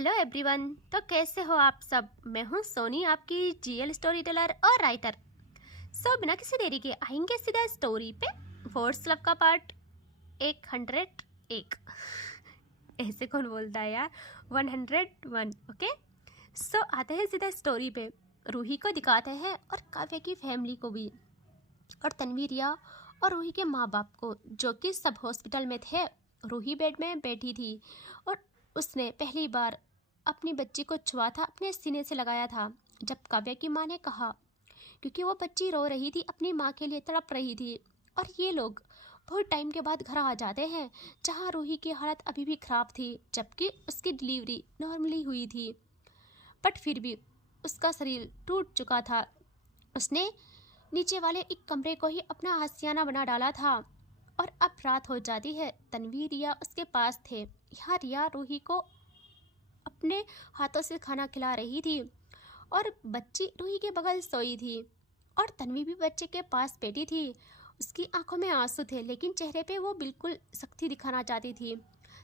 Hello everyone. तो कैसे हो आप सब। मैं हूँ सोनी, आपकी जीएल स्टोरी टेलर और राइटर। बिना किसी देरी के आएंगे सीधा स्टोरी पे। फोर्स लव का पार्ट 101। ऐसे कौन बोलता है यार, 101। ओके, आते हैं सीधा स्टोरी पे। रूही को दिखाते हैं और काव्या की फैमिली को भी, और तनवीरिया और रूही के माँ बाप को, जो कि सब हॉस्पिटल में थे। रूही बेड में बैठी थी और उसने पहली बार अपनी बच्ची को छुआ था, अपने सीने से लगाया था जब काव्या की माँ ने कहा, क्योंकि वो बच्ची रो रही थी, अपनी माँ के लिए तड़प रही थी। और ये लोग बहुत टाइम के बाद घर आ जाते हैं, जहाँ रूही की हालत अभी भी ख़राब थी, जबकि उसकी डिलीवरी नॉर्मली हुई थी, बट फिर भी उसका शरीर टूट चुका था। उसने नीचे वाले एक कमरे को ही अपना आशियाना बना डाला था। और अब रात हो जाती है। तनवीर रिया उसके पास थे। यहाँ रिया रूही को अपने हाथों से खाना खिला रही थी और बच्ची रूही के बगल सोई थी, और तन्वी भी बच्चे के पास बैठी थी। उसकी आंखों में आंसू थे, लेकिन चेहरे पे वो बिल्कुल सख्ती दिखाना चाहती थी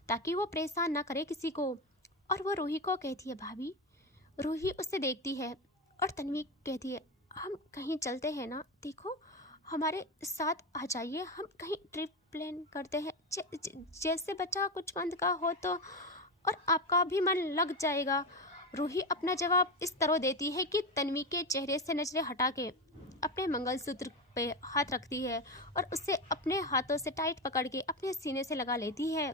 ताकि वो परेशान ना करे किसी को। और वो रूही को कहती है, भाभी। रूही उससे देखती है और तन्वी कहती है, हम कहीं चलते हैं ना, देखो हमारे साथ आ जाइए, हम कहीं ट्रिप प्लान करते हैं। जैसे बच्चा कुछ मंद का हो तो, और आपका भी मन लग जाएगा। रूही अपना जवाब इस तरह देती है कि तन्वी के चेहरे से नजरें हटा के अपने मंगलसूत्र पे हाथ रखती है और उसे अपने हाथों से टाइट पकड़ के अपने सीने से लगा लेती है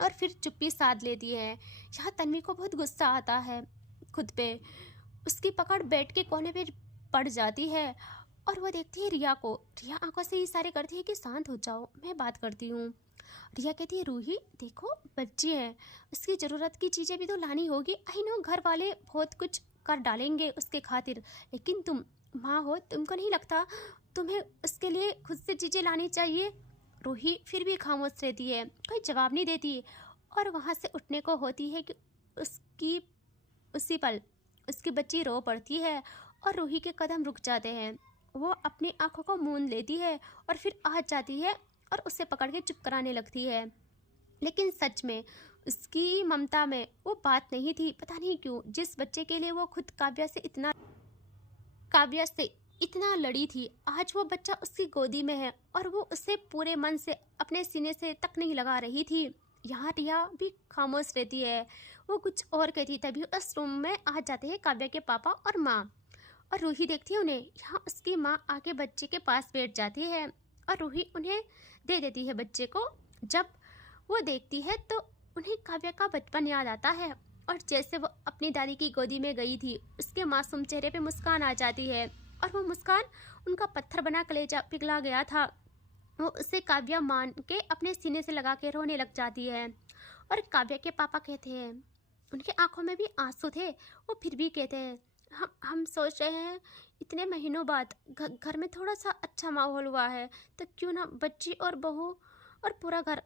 और फिर चुप्पी साध लेती है। यहाँ तन्वी को बहुत गुस्सा आता है खुद पे। उसकी पकड़ बेड के कोने पे पड़ जाती है और वो देखती है रिया को। रिया आंखों से इशारे करती है कि शांत हो जाओ, मैं बात करती हूँ। रिया कहती है, रूही देखो बच्ची है, उसकी ज़रूरत की चीज़ें भी तो लानी होगी। आई नो घर वाले बहुत कुछ कर डालेंगे उसके खातिर, लेकिन तुम माँ हो, तुमको नहीं लगता तुम्हें उसके लिए खुद से चीज़ें लानी चाहिए। रूही फिर भी खामोश रहती है, कोई जवाब नहीं देती। और वहाँ से उठने को होती है कि उसी पल उसकी बच्ची रो पड़ती है और रूही के कदम रुक जाते हैं। वो अपनी आंखों को मूंद लेती है और फिर आ जाती है और उसे पकड़ के चुप कराने लगती है। लेकिन सच में उसकी ममता में वो बात नहीं थी। पता नहीं क्यों, जिस बच्चे के लिए वो खुद काव्या से इतना लड़ी थी, आज वो बच्चा उसकी गोदी में है और वो उसे पूरे मन से अपने सीने से तक नहीं लगा रही थी। यहाँ रिया भी खामोश रहती है, वो कुछ और कहती। तभी उस रूम में आ जाते हैं काव्या के पापा और माँ, और रूही देखती है उन्हें। यहाँ उसकी माँ आके बच्चे के पास बैठ जाती है और रूही उन्हें दे देती है बच्चे को। जब वो देखती है तो उन्हें काव्या का बचपन याद आता है, और जैसे वो अपनी दादी की गोदी में गई थी, उसके मासूम चेहरे पे मुस्कान आ जाती है, और वो मुस्कान उनका पत्थर बना कलेजा पिघला गया था। वो उसे काव्या मान के अपने सीने से लगा के रोने लग जाती है। और काव्या के पापा कहते हैं, उनकी आंखों में भी आंसू थे, वो फिर भी कहते हैं, हम सोच रहे हैं इतने महीनों बाद घर में थोड़ा सा अच्छा माहौल हुआ है, तो क्यों ना बच्ची और बहू और पूरा घर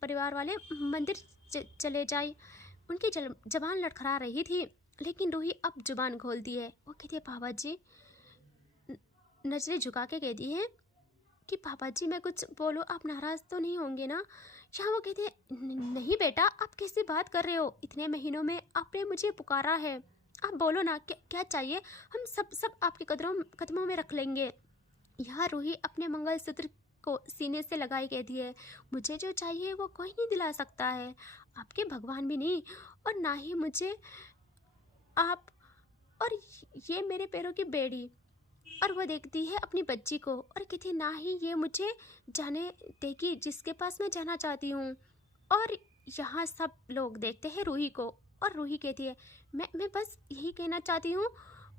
परिवार वाले मंदिर चले जाए। उनकी जबान लड़खड़ा रही थी, लेकिन रूही अब जुबान खोलती है। वो कहती है, पापा जी, नजरें झुका के कहती है कि पापा जी मैं कुछ बोलो, आप नाराज़ तो नहीं होंगे ना। यहाँ वो कहते हैं, नहीं बेटा, आप कैसी बात कर रहे हो, इतने महीनों में आपने मुझे पुकारा है, आप बोलो ना, क्या चाहिए, हम सब आपके कदमों में रख लेंगे। यहाँ रूही अपने मंगलसूत्र को सीने से लगाई कहती है, मुझे जो चाहिए वो कोई नहीं दिला सकता है, आपके भगवान भी नहीं, और ना ही मुझे आप, और ये मेरे पैरों की बेड़ी। और वो देखती है अपनी बच्ची को और कहती है, ना ही ये मुझे जाने देगी जिसके पास मैं जाना चाहती हूँ। और यहाँ सब लोग देखते हैं रूही को, और रूही कहती है, मैं बस यही कहना चाहती हूँ,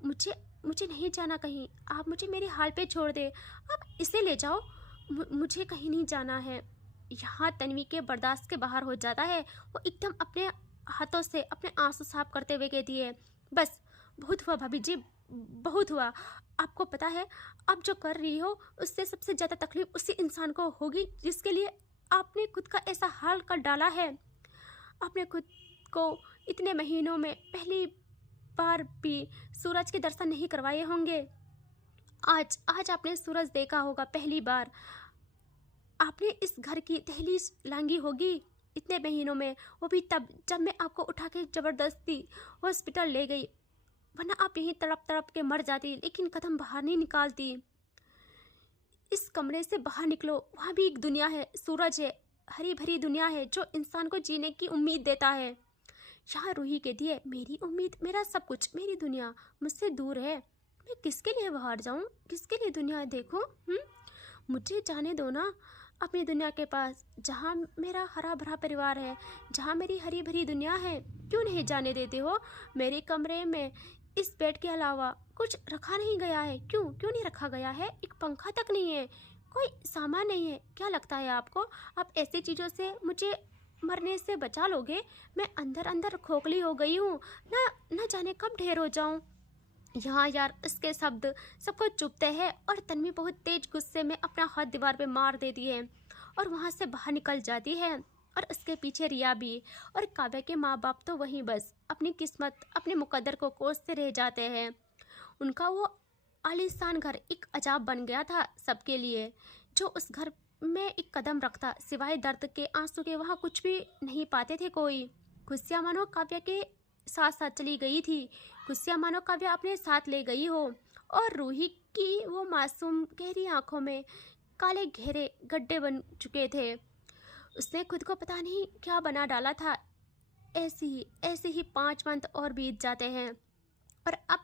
मुझे नहीं जाना कहीं, आप मुझे मेरे हाल पे छोड़ दे, आप इसे ले जाओ, मुझे कहीं नहीं जाना है। यहाँ तन्वी के बर्दाश्त के बाहर हो जाता है। वो एकदम अपने हाथों से अपने आंसू साफ करते हुए कहती है, बस बहुत हुआ भाभी जी, बहुत हुआ। आपको पता है आप जो कर रही हो उससे सबसे ज़्यादा तकलीफ उसी इंसान को होगी जिसके लिए आपने खुद का ऐसा हाल कर डाला है। आपने खुद को इतने महीनों में पहली बार भी सूरज के दर्शन नहीं करवाए होंगे। आज आपने सूरज देखा होगा पहली बार। आपने इस घर की दहलीज लांगी होगी, इतने महीनों में, वो भी तब जब मैं आपको उठा के ज़बरदस्ती हॉस्पिटल ले गई, वरना आप यहीं तड़प तड़प के मर जाती, लेकिन कदम बाहर नहीं निकालती। इस कमरे से बाहर निकलो, वहाँ भी एक दुनिया है, सूरज है, हरी भरी दुनिया है जो इंसान को जीने की उम्मीद देता है। यहाँ रूही कहती है, मेरी उम्मीद, मेरा सब कुछ, मेरी दुनिया मुझसे दूर है। मैं किसके लिए बाहर जाऊँ, किसके लिए दुनिया देखूँ? मुझे जाने दो ना अपनी दुनिया के पास, जहाँ मेरा हरा भरा परिवार है, जहाँ मेरी हरी भरी दुनिया है। क्यों नहीं जाने देते हो? मेरे कमरे में इस बेड के अलावा कुछ रखा नहीं गया है। क्यों क्यों नहीं रखा गया है? एक पंखा तक नहीं है, कोई सामान नहीं है। क्या लगता है आपको आप ऐसी चीज़ों से मुझे मरने से बचा लोगे? मैं अंदर अंदर खोखली हो गई हूँ, ना जाने कब ढेर हो जाऊँ। यहाँ यार उसके शब्द सबको चुभते हैं और तन्वी बहुत तेज गुस्से में अपना हाथ दीवार पे मार देती है और वहाँ से बाहर निकल जाती है। और उसके पीछे रिया भी और काव्या के माँ बाप तो वहीं बस अपनी किस्मत, अपने मुकद्दर को कोसते रह जाते हैं। उनका वो आलीशान घर एक अजाब बन गया था सबके लिए। जो उस घर में एक कदम रखता, सिवाय दर्द के आंसू के वहाँ कुछ भी नहीं पाते थे कोई। खुशियाँ मानो काव्या के साथ साथ चली गई थी, खुशियाँ मानो काव्या अपने साथ ले गई हो। और रूही की वो मासूम गहरी आंखों में काले घेरे गड्ढे बन चुके थे। उसने खुद को पता नहीं क्या बना डाला था। ऐसे ही 5 मंथ और बीत जाते हैं और अब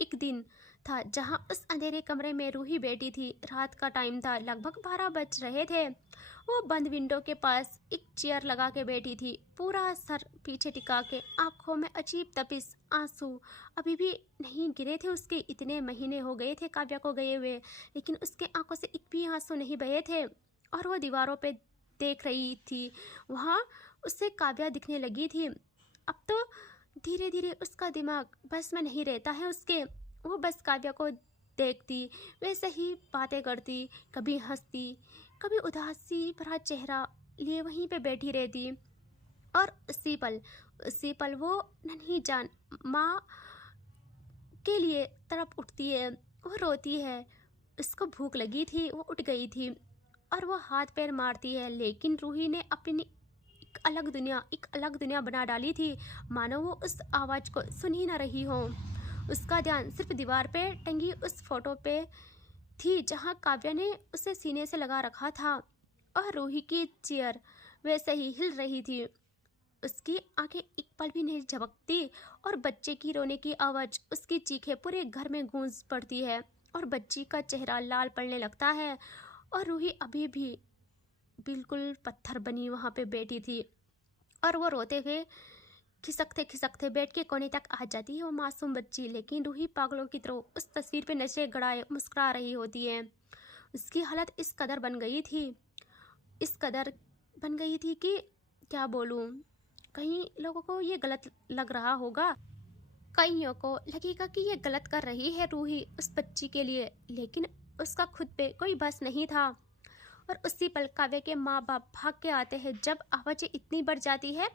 एक दिन था जहां उस अंधेरे कमरे में रूही बैठी थी। रात का टाइम था, लगभग 12 बज रहे थे। वो बंद विंडो के पास एक चेयर लगा के बैठी थी, पूरा सर पीछे टिका के, आंखों में अजीब तपिश, आंसू अभी भी नहीं गिरे थे उसके। इतने महीने हो गए थे काव्या को गए हुए, लेकिन उसके आंखों से एक भी आंसू नहीं बहे थे। और वो दीवारों पे देख रही थी, वहाँ उससे काव्या दिखने लगी थी। अब तो धीरे धीरे उसका दिमाग बस में नहीं रहता है उसके। वो बस काव्या को देखती, वैसे ही बातें करती, कभी हंसती, कभी उदासी भरा चेहरा लिए वहीं पे बैठी रहती। और उसी पल वो नन्ही जान माँ के लिए तड़प उठती है। वो रोती है, उसको भूख लगी थी, वो उठ गई थी और वो हाथ पैर मारती है। लेकिन रूही ने अपनी एक अलग दुनिया बना डाली थी, मानो वो उस आवाज़ को सुन ही ना रही हो। उसका ध्यान सिर्फ दीवार पे टंगी उस फोटो पे थी जहाँ काव्या ने उसे सीने से लगा रखा था। और रूही की चेयर वैसे ही हिल रही थी, उसकी आंखें एक पल भी नहीं झपकती। और बच्चे की रोने की आवाज़, उसकी चीखें पूरे घर में गूंज पड़ती है और बच्ची का चेहरा लाल पड़ने लगता है। और रूही अभी भी बिल्कुल पत्थर बनी वहाँ पे बैठी थी और वो रोते हुए खिसकते खिसकते बेड के कोने तक आ जाती है वो मासूम बच्ची। लेकिन रूही पागलों की तरह उस तस्वीर पे नजरें गड़ाए मुस्कुरा रही होती है। उसकी हालत इस कदर बन गई थी कि क्या बोलूँ। कई लोगों को ये गलत लग रहा होगा, कईयों को लगेगा कि ये गलत कर रही है रूही उस बच्ची के लिए, लेकिन उसका खुद पे कोई बस नहीं था। और उसी पल काव्या के माँ बाप भाग के आते हैं जब आवाज़ें इतनी बढ़ जाती है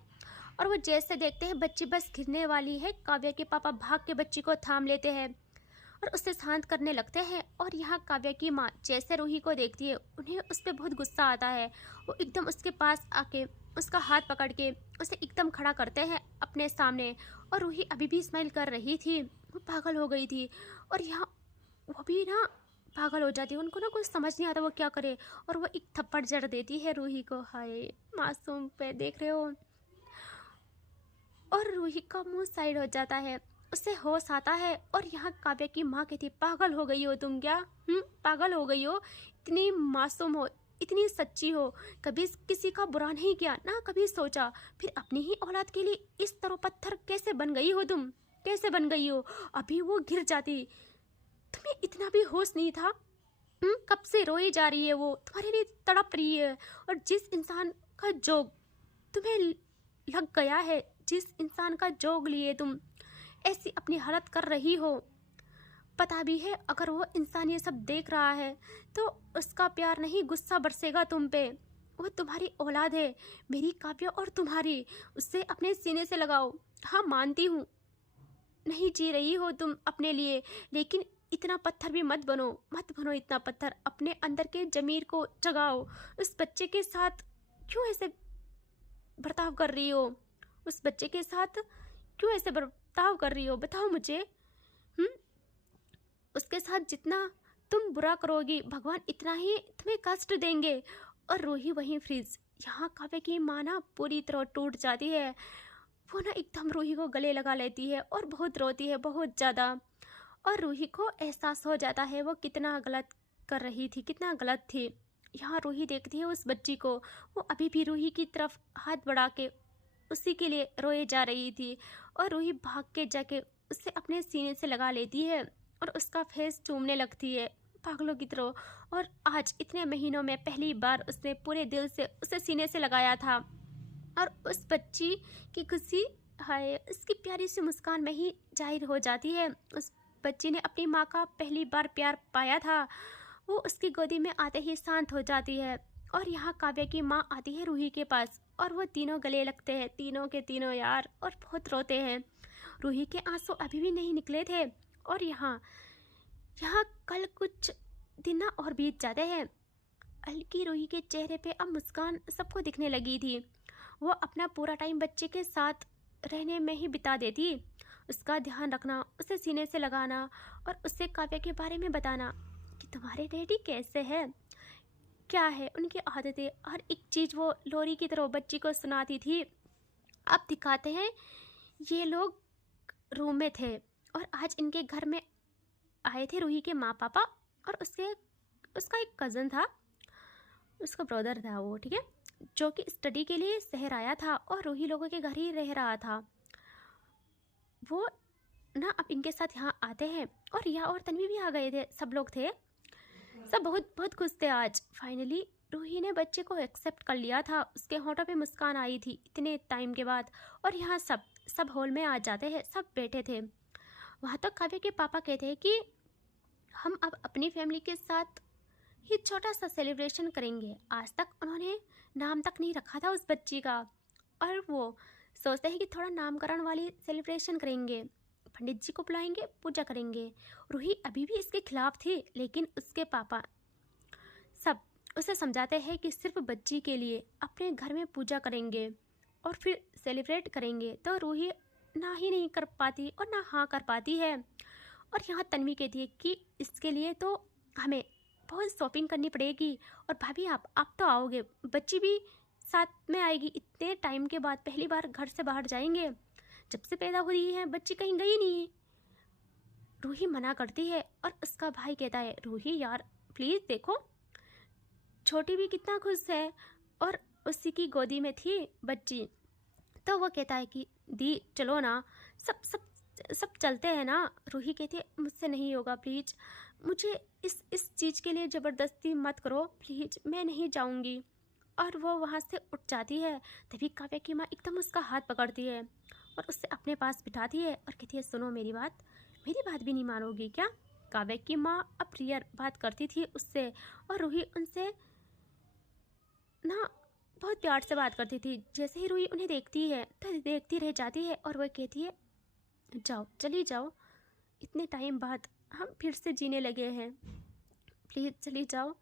और वो जैसे देखते हैं बच्ची बस गिरने वाली है, काव्या के पापा भाग के बच्ची को थाम लेते हैं और उसे शांत करने लगते हैं। और यहाँ काव्या की माँ जैसे रूही को देखती है, उन्हें उस पर बहुत गुस्सा आता है। वो एकदम उसके पास आके उसका हाथ पकड़ के उसे एकदम खड़ा करते हैं अपने सामने। और रूही अभी भी स्माइल कर रही थी, वो पागल हो गई थी। और यहाँ वो भी ना पागल हो जाती है, उनको ना कुछ समझ नहीं आता वो क्या करे। और वो एक थप्पड़ जड़ देती है रूही को। हाय मासूम पे देख रहे हो। और रूही का मुंह साइड हो जाता है, उसे होश आता है। और यहाँ काव्या की माँ कहती, पागल हो गई हो तुम क्या? पागल हो गई हो? इतनी मासूम हो, इतनी सच्ची हो, कभी किसी का बुरा नहीं किया ना कभी सोचा, फिर अपनी ही औलाद के लिए इस तरह पत्थर कैसे बन गई हो तुम? कैसे बन गई हो? अभी वो गिर जाती, तुम्हें इतना भी होश नहीं था? कब से रोई जा रही है वो, तुम्हारे लिए तड़प रही है। और जिस इंसान का जोग तुम्हें लग गया है, जिस इंसान का जोग लिए तुम ऐसी अपनी हालत कर रही हो, पता भी है अगर वो इंसान ये सब देख रहा है तो उसका प्यार नहीं गुस्सा बरसेगा तुम पे। वो तुम्हारी औलाद है, मेरी काव्या और तुम्हारी। उससे अपने सीने से लगाओ। हाँ मानती हूँ नहीं जी रही हो तुम अपने लिए, लेकिन इतना पत्थर भी मत बनो इतना पत्थर। अपने अंदर के जमीर को जगाओ। उस बच्चे के साथ क्यों ऐसे बर्ताव कर रही हो? उस बच्चे के साथ क्यों ऐसे बर्ताव कर रही हो? बताओ मुझे। हम्म उसके साथ जितना तुम बुरा करोगी, भगवान इतना ही तुम्हें कष्ट देंगे। और रूही वहीं फ्रीज। यहाँ काव्य की माँ ना पूरी तरह टूट जाती है। वो ना एकदम रूही को गले लगा लेती है और बहुत रोती है, बहुत ज़्यादा। और रूही को एहसास हो जाता है वो कितना गलत कर रही थी, कितना गलत थी। यहाँ रूही देखती है उस बच्ची को, वो अभी भी रूही की तरफ हाथ बढ़ा के उसी के लिए रोए जा रही थी। और रूही भाग के जाके उससे अपने सीने से लगा लेती है और उसका फेस चूमने लगती है पागलों की तरह। और आज इतने महीनों में पहली बार उसने पूरे दिल से उसे सीने से लगाया था। और उस बच्ची की खुशी, हाय, उसकी प्यारी सी मुस्कान में ही जाहिर हो जाती है। उस बच्ची ने अपनी माँ का पहली बार प्यार पाया था। वो उसकी गोदी में आते ही शांत हो जाती है। और यहाँ काव्य की माँ आती है रूही के पास और वो तीनों गले लगते हैं, तीनों के तीनों यार, और बहुत रोते हैं। रूही के आंसू अभी भी नहीं निकले थे। और यहाँ यहाँ कल कुछ दिन ना और बीत जाते हैं। हल्की रूही के चेहरे पे अब मुस्कान सबको दिखने लगी थी। वो अपना पूरा टाइम बच्चे के साथ रहने में ही बिता देती। उसका ध्यान रखना, उसे सीने से लगाना और उससे काव्य के बारे में बताना कि तुम्हारे डैडी कैसे हैं, क्या है उनकी आदतें, हर एक चीज़ वो लोरी की तरह बच्ची को सुनाती थी। अब दिखाते हैं ये लोग रूम में थे और आज इनके घर में आए थे रूही के माँ पापा और उसका एक कज़न था, उसका ब्रदर था वो, ठीक है, जो कि स्टडी के लिए शहर आया था और रूही लोगों के घर ही रह रहा था। वो ना अब इनके साथ यहाँ आते हैं और रिया और तन्वी भी आ गए थे, सब लोग थे। सब बहुत बहुत खुश थे आज। फाइनली रूही ने बच्चे को एक्सेप्ट कर लिया था। उसके होठों पे मुस्कान आई थी इतने टाइम के बाद। और यहाँ सब हॉल में आ जाते हैं, सब बैठे थे। वहाँ तो काव्य के पापा कहते हैं कि हम अब अपनी फैमिली के साथ ही छोटा सा सेलिब्रेशन करेंगे। आज तक उन्होंने नाम तक नहीं रखा था उस बच्ची का और वो सोचते हैं कि थोड़ा नामकरण वाली सेलिब्रेशन करेंगे, पंडित जी को बुलाएंगे, पूजा करेंगे। रूही अभी भी इसके खिलाफ थी, लेकिन उसके पापा सब उसे समझाते हैं कि सिर्फ बच्ची के लिए अपने घर में पूजा करेंगे और फिर सेलिब्रेट करेंगे। तो रूही ना ही नहीं कर पाती और ना हाँ कर पाती है। और यहाँ तन्वी कहती है कि इसके लिए तो हमें बहुत शॉपिंग करनी पड़ेगी। और भाभी आप तो आओगे, बच्ची भी साथ में आएगी। इतने टाइम के बाद पहली बार घर से बाहर जाएंगे, जब से पैदा हुई है बच्ची कहीं गई नहीं। रूही मना करती है और उसका भाई कहता है रूही यार प्लीज़ देखो, छोटी भी कितना खुश है और उसी की गोदी में थी बच्ची। तो वो कहता है कि दी चलो ना, सब सब सब चलते हैं ना। रूही कहती है मुझसे नहीं होगा, प्लीज़ मुझे इस चीज़ के लिए ज़बरदस्ती मत करो, प्लीज़ मैं नहीं जाऊंगी। और वो वहाँ से उठ जाती है। तभी काव्य की माँ एकदम उसका हाथ पकड़ती है और उससे अपने पास बिठाती है और कहती है सुनो मेरी बात भी नहीं मानोगी क्या? काव्य की माँ अब रियर बात करती थी उससे और रूही उनसे ना बहुत प्यार से बात करती थी। जैसे ही रूही उन्हें देखती है तो देखती रह जाती है और वह कहती है जाओ, चली जाओ, इतने टाइम बाद हम फिर से जीने लगे हैं, प्लीज़ चली जाओ।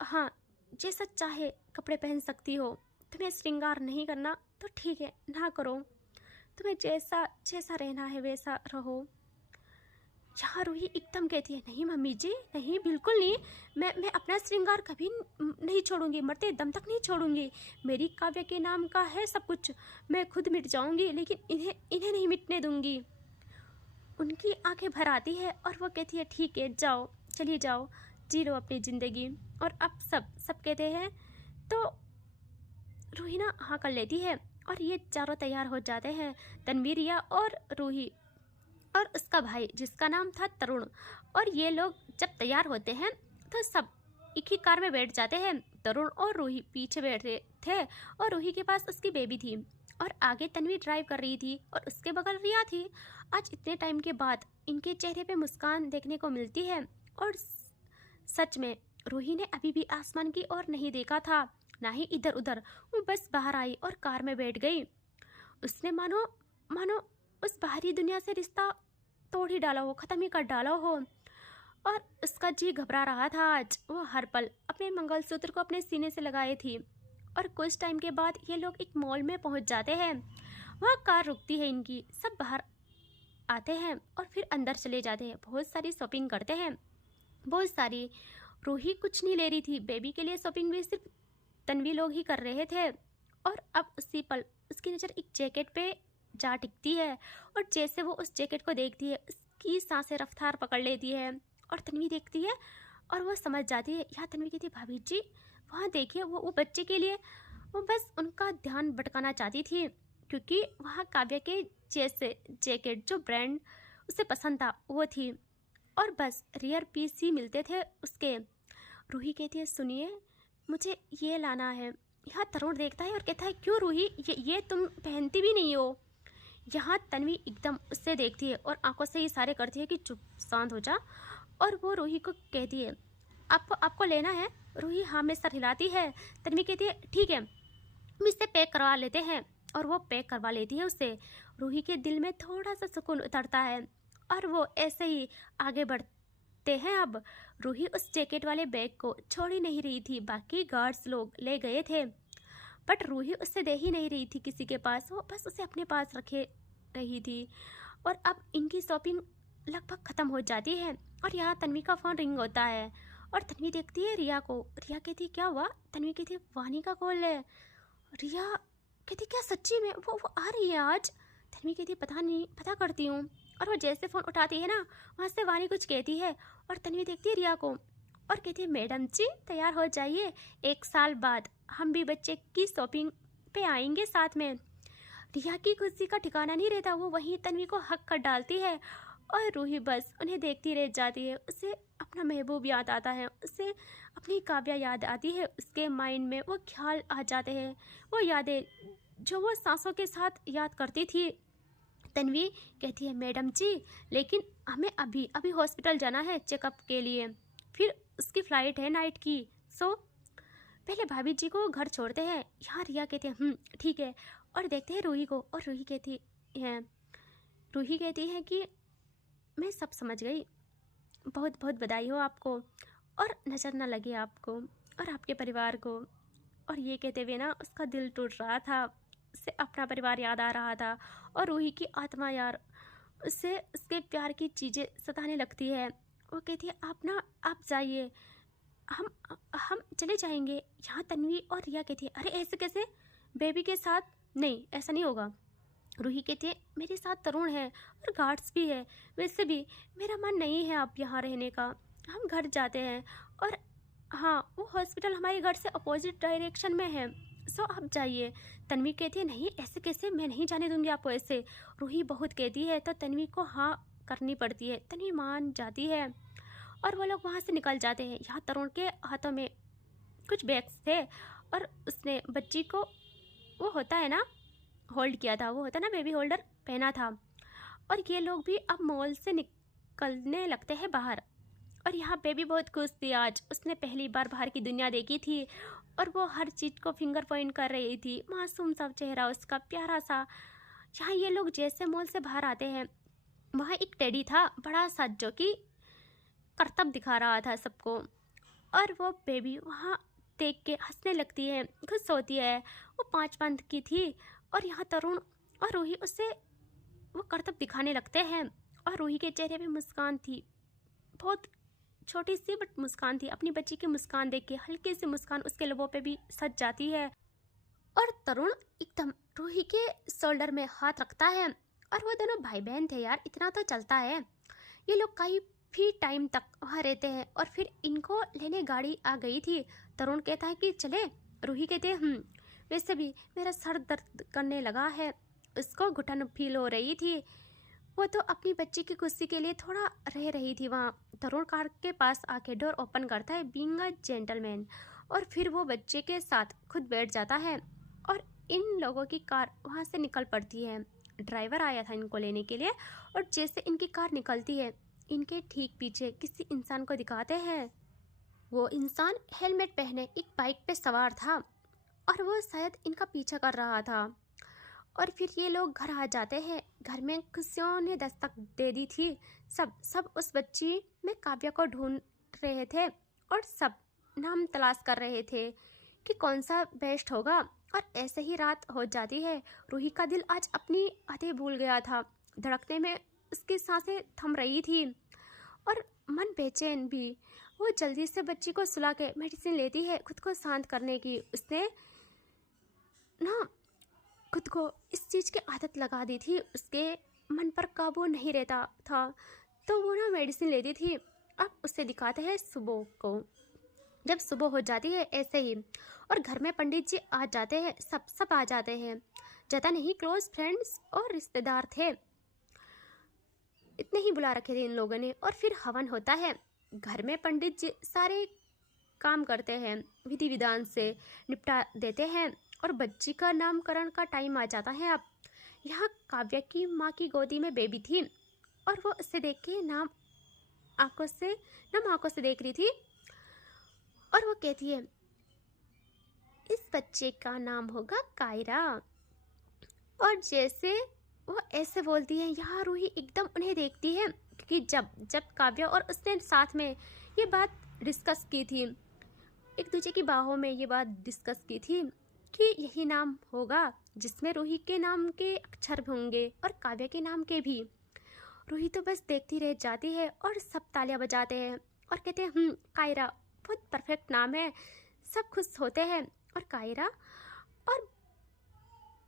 हाँ, जैसा चाहे कपड़े पहन सकती हो, तुम्हें श्रृंगार नहीं करना तो ठीक है ना करो, तुम्हें जैसा जैसा रहना है वैसा रहो। यहाँ रूही एकदम कहती है नहीं मम्मी जी, नहीं बिल्कुल नहीं, मैं अपना श्रृंगार कभी नहीं छोड़ूंगी, मरते दम तक नहीं छोड़ूंगी। मेरी काव्य के नाम का है सब कुछ, मैं खुद मिट जाऊंगी लेकिन इन्हें नहीं मिटने दूंगी। उनकी आंखें भर आती है और वो कहती है ठीक है जाओ, चली जाओ, जी लो अपनी ज़िंदगी। और अब सब कहते हैं तो रूही ना हाँ कर लेती है और ये चारों तैयार हो जाते हैं, तनवीरिया और रूही और उसका भाई जिसका नाम था तरुण। और ये लोग जब तैयार होते हैं तो सब एक ही कार में बैठ जाते हैं। तरुण और रूही पीछे बैठे थे और रूही के पास उसकी बेबी थी और आगे तन्वी ड्राइव कर रही थी और उसके बगल रिया थी। आज इतने टाइम के बाद इनके चेहरे पे मुस्कान देखने को मिलती है। और सच में रूही ने अभी भी आसमान की ओर नहीं देखा था, ना ही इधर उधर। वो बस बाहर आई और कार में बैठ गई। उसने मानो मानो उस बाहरी दुनिया से रिश्ता तोड़ ही डाला हो, ख़त्म ही कर डाला हो। और उसका जी घबरा रहा था। आज वो हर पल अपने मंगलसूत्र को अपने सीने से लगाए थी और कुछ टाइम के बाद ये लोग एक मॉल में पहुंच जाते हैं। वहाँ कार रुकती है इनकी, सब बाहर आते हैं और फिर अंदर चले जाते हैं। बहुत सारी शॉपिंग करते हैं, बहुत सारी। रूही कुछ नहीं ले रही थी, बेबी के लिए शॉपिंग भी सिर्फ तन्वी लोग ही कर रहे थे। और अब उसी पल उसकी नज़र एक जैकेट पे जा टिकती है और जैसे वो उस जैकेट को देखती है उसकी सांसें रफ्तार पकड़ लेती है। और तन्वी देखती है और वो समझ जाती है। यहाँ तन्वी कहती है, भाभी जी वहाँ देखिए, वो बच्चे के लिए, वो बस उनका ध्यान भटकाना चाहती थी क्योंकि वहाँ काव्या के जैसे जैकेट जो ब्रांड उसे पसंद था वो थी और बस रेयर पीस ही मिलते थे उसके। रूही कहती है, सुनिए मुझे ये लाना है। यहाँ तरुण देखता है और कहता है, क्यों रूही, ये तुम पहनती भी नहीं हो। यहाँ तन्वी एकदम उससे देखती है और आंखों से इशारे करती है कि चुप शांत हो जा। और वो रूही को कहती है, आपको लेना है। रूही हाँ में सर हिलाती है। तन्वी कहती है, ठीक है हम इससे पैक करवा लेते हैं। और वो पैक करवा लेती है उससे। रूही के दिल में थोड़ा सा सुकून उतरता है और वो ऐसे ही आगे बढ़ते हैं। अब रूही उस जैकेट वाले बैग को छोड़ ही नहीं रही थी। बाकी गार्ड्स लोग ले गए थे बट रूही उससे दे ही नहीं रही थी किसी के पास, वो बस उसे अपने पास रखे रही थी। और अब इनकी शॉपिंग लगभग ख़त्म हो जाती है और यहाँ तन्वी का फ़ोन रिंग होता है और तन्वी देखती है रिया को। रिया कहती है, क्या हुआ। तन्वी कहती है, वानी का कॉल है। रिया कहती, क्या सच्ची में वो आ रही है आज। तन्वी कहती है, पता नहीं, पता करती हूँ। और वो जैसे फ़ोन उठाती है ना, वहाँ से वानी कुछ कहती है और तन्वी देखती है रिया को और कहती है, मैडम जी तैयार हो जाइए, 1 साल बाद हम भी बच्चे की शॉपिंग पे आएंगे साथ में। रिया की खुशी का ठिकाना नहीं रहता, वो वहीं तन्वी को हक कर डालती है और रूही बस उन्हें देखती रह जाती है। उसे अपना महबूब याद आता है, उसे अपनी काव्या याद आती है। उसके माइंड में वो ख्याल आ जाते हैं, वो यादें जो वो सांसों के साथ याद करती थी। तन्वी कहती है, मैडम जी लेकिन हमें अभी अभी हॉस्पिटल जाना है चेकअप के लिए, फिर उसकी फ़्लाइट है नाइट की, सो पहले भाभी जी को घर छोड़ते हैं। यहाँ रिया कहती है, ठीक है। और देखते हैं रूही को और रूही कहती है कि मैं सब समझ गई, बहुत बहुत बधाई हो आपको और नज़र ना लगे आपको और आपके परिवार को। और ये कहते हुए ना उसका दिल टूट रहा था, उससे अपना परिवार याद आ रहा था और रूही की आत्मा यार उससे उसके प्यार की चीज़ें सताने लगती है। वो कहती है, आप जाइए, हम चले जाएंगे। यहाँ तन्वी और रिया कहती है, अरे ऐसे कैसे, बेबी के साथ नहीं, ऐसा नहीं होगा। रूही कहती है, मेरे साथ तरुण है और गार्ड्स भी है, वैसे भी मेरा मन नहीं है अब यहाँ रहने का, हम घर जाते हैं। और हाँ, वो हॉस्पिटल हमारे घर से अपोजिट डायरेक्शन में है, सो आप जाइए। तन्वी कहती है, नहीं ऐसे कैसे, मैं नहीं जाने दूंगी आपको ऐसे। रूही बहुत कहती है तो तन्वी को हाँ करनी पड़ती है। तन्वी मान जाती है और वो लोग वहाँ से निकल जाते हैं। यहाँ तरुण के हाथों में कुछ बैग्स थे और उसने बच्ची को, वो होता है ना, होल्ड किया था, वो होता है ना बेबी होल्डर, पहना था। और ये लोग भी अब मॉल से निकलने लगते हैं बाहर। और यहाँ बेबी बहुत खुश थी, आज उसने पहली बार बाहर की दुनिया देखी थी और वो हर चीज़ को फिंगर पॉइंट कर रही थी। मासूम सा चेहरा उसका, प्यारा सा। यहाँ ये लोग जैसे मॉल से बाहर आते हैं, वहाँ एक टेडी था बड़ा सा जो कि करतब दिखा रहा था सबको। और वो बेबी वहाँ देख के हंसने लगती है, खुश होती है। वो 5 मंथ की थी और यहाँ तरुण और रूही उससे वो करतब दिखाने लगते हैं। और रूही के चेहरे पे मुस्कान थी, बहुत छोटी सी बट मुस्कान थी। अपनी बच्ची की मुस्कान देख के हल्की सी मुस्कान उसके लबों पे भी सज जाती है। और तरुण एकदम रूही के शोल्डर में हाथ रखता है और वो दोनों भाई बहन थे यार, इतना तो चलता है। ये लोग काफ़ी टाइम तक वहाँ रहते हैं और फिर इनको लेने गाड़ी आ गई थी। तरुण कहता है कि चले। रूही कहते हैं, वैसे भी मेरा सर दर्द करने लगा है। उसको घुटन फील हो रही थी, वो तो अपनी बच्ची की खुशी के लिए थोड़ा रह रही थी वहाँ। तरुण कार के पास आके डोर ओपन करता है बीइंग अ जेंटलमैन और फिर वो बच्चे के साथ खुद बैठ जाता है और इन लोगों की कार वहाँ से निकल पड़ती है। ड्राइवर आया था इनको लेने के लिए और जैसे इनकी कार निकलती है, इनके ठीक पीछे किसी इंसान को दिखाते हैं। वो इंसान हेलमेट पहने एक बाइक पे सवार था और वो शायद इनका पीछा कर रहा था। और फिर ये लोग घर आ जाते हैं। घर में खुशियों ने दस्तक दे दी थी। सब उस बच्ची में काव्या को ढूंढ रहे थे और सब नाम तलाश कर रहे थे कि कौन सा बेस्ट होगा। और ऐसे ही रात हो जाती है। रूही का दिल आज अपनी आदतें भूल गया था, धड़कने में उसकी सांसें थम रही थी और मन बेचैन भी। वो जल्दी से बच्ची को सुला के मेडिसिन लेती है खुद को शांत करने की। उसने ना खुद को इस चीज़ की आदत लगा दी थी, उसके मन पर काबू नहीं रहता था, तो वो ना मेडिसिन लेती थी। अब उसे दिखाते हैं सुबह को, जब सुबह हो जाती है ऐसे ही, और घर में पंडित जी आ जाते हैं। सब आ जाते हैं, ज़्यादा नहीं, क्लोज फ्रेंड्स और रिश्तेदार थे, इतने ही बुला रखे थे इन लोगों ने। और फिर हवन होता है। घर में पंडित जी सारे काम करते हैं, विधि विधान से निपटा देते हैं और बच्ची का नामकरण का टाइम आ जाता है। अब यहाँ काव्या की माँ की गोदी में बेबी थी और वो उसे देख के नम आंखों से देख रही थी और वो कहती है इस बच्चे का नाम होगा कायरा। और जैसे वो ऐसे बोलती है, यहाँ रूही एकदम उन्हें देखती है, क्योंकि जब काव्या और उसने साथ में ये बात डिस्कस की थी, एक दूसरे की बाहों में ये बात डिस्कस की थी कि यही नाम होगा जिसमें रूही के नाम के अक्षर भी होंगे और काव्या के नाम के भी। रूही तो बस देखती रह जाती है और सब तालियां बजाते हैं और कहते हैं कायरा बहुत परफेक्ट नाम है। सब खुश होते हैं और कायरा और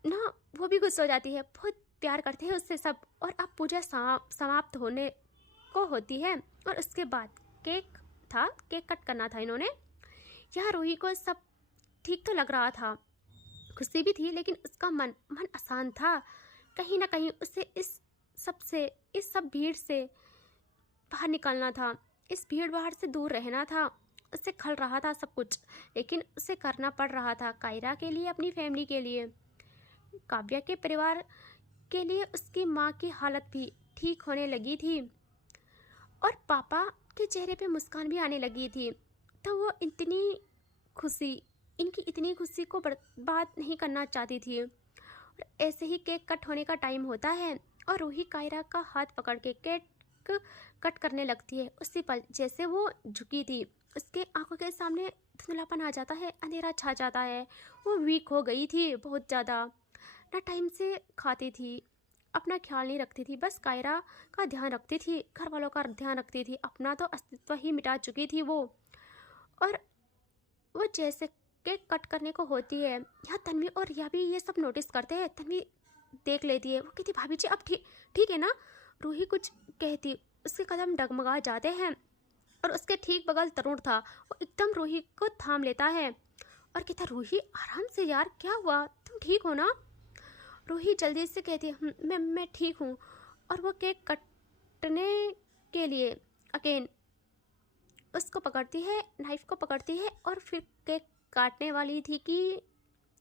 ना वो भी खुश हो जाती है, बहुत प्यार करते हैं उससे सब। और अब पूजा समाप्त होने को होती है और उसके बाद केक कट करना था इन्होंने। यहाँ रूही को सब ठीक तो लग रहा था, खुशी भी थी, लेकिन उसका मन आसान था। कहीं ना कहीं उसे इस सब भीड़ से बाहर निकलना था, इस भीड़ बाहर से दूर रहना था। उससे खल रहा था सब कुछ, लेकिन उसे करना पड़ रहा था कायरा के लिए, अपनी फैमिली के लिए, काव्या के परिवार के लिए। उसकी माँ की हालत भी ठीक होने लगी थी और पापा के चेहरे पे मुस्कान भी आने लगी थी। तो वो इनकी इतनी खुशी को बर्बाद नहीं करना चाहती थी। और ऐसे ही केक कट होने का टाइम होता है और रूही कायरा का हाथ पकड़ के केक कट करने लगती है। उसी पल जैसे वो झुकी थी, उसके आंखों के सामने धुंधलापन आ जाता है, अंधेरा छा जाता है। वो वीक हो गई थी बहुत ज़्यादा, ना टाइम से खाती थी, अपना ख्याल नहीं रखती थी, बस कायरा का ध्यान रखती थी, घर वालों का ध्यान रखती थी, अपना तो अस्तित्व ही मिटा चुकी थी वो। और वो जैसे केक कट करने को होती है, यहाँ तन्वी और रिया भी ये सब नोटिस करते हैं। तन्वी देख लेती है, वो कहती भाभी जी अब ठीक है ना। रूही कुछ कहती, उसके कदम डगमगा जाते हैं और उसके ठीक बगल तरुण था। वो एकदम रूही को थाम लेता है और कहता रूही आराम से यार, क्या हुआ, तुम ठीक हो ना। रूही जल्दी से कहती है मैं ठीक हूँ। और वो केक कटने के लिए अगेन उसको पकड़ती है, नाइफ को पकड़ती है और फिर केक काटने वाली थी कि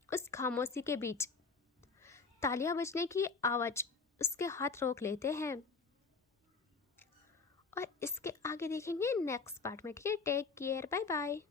उस खामोशी के बीच तालियां बजने की आवाज़ उसके हाथ रोक लेते हैं। और इसके आगे देखेंगे नेक्स्ट पार्ट में, ठीक है। Take care, bye bye.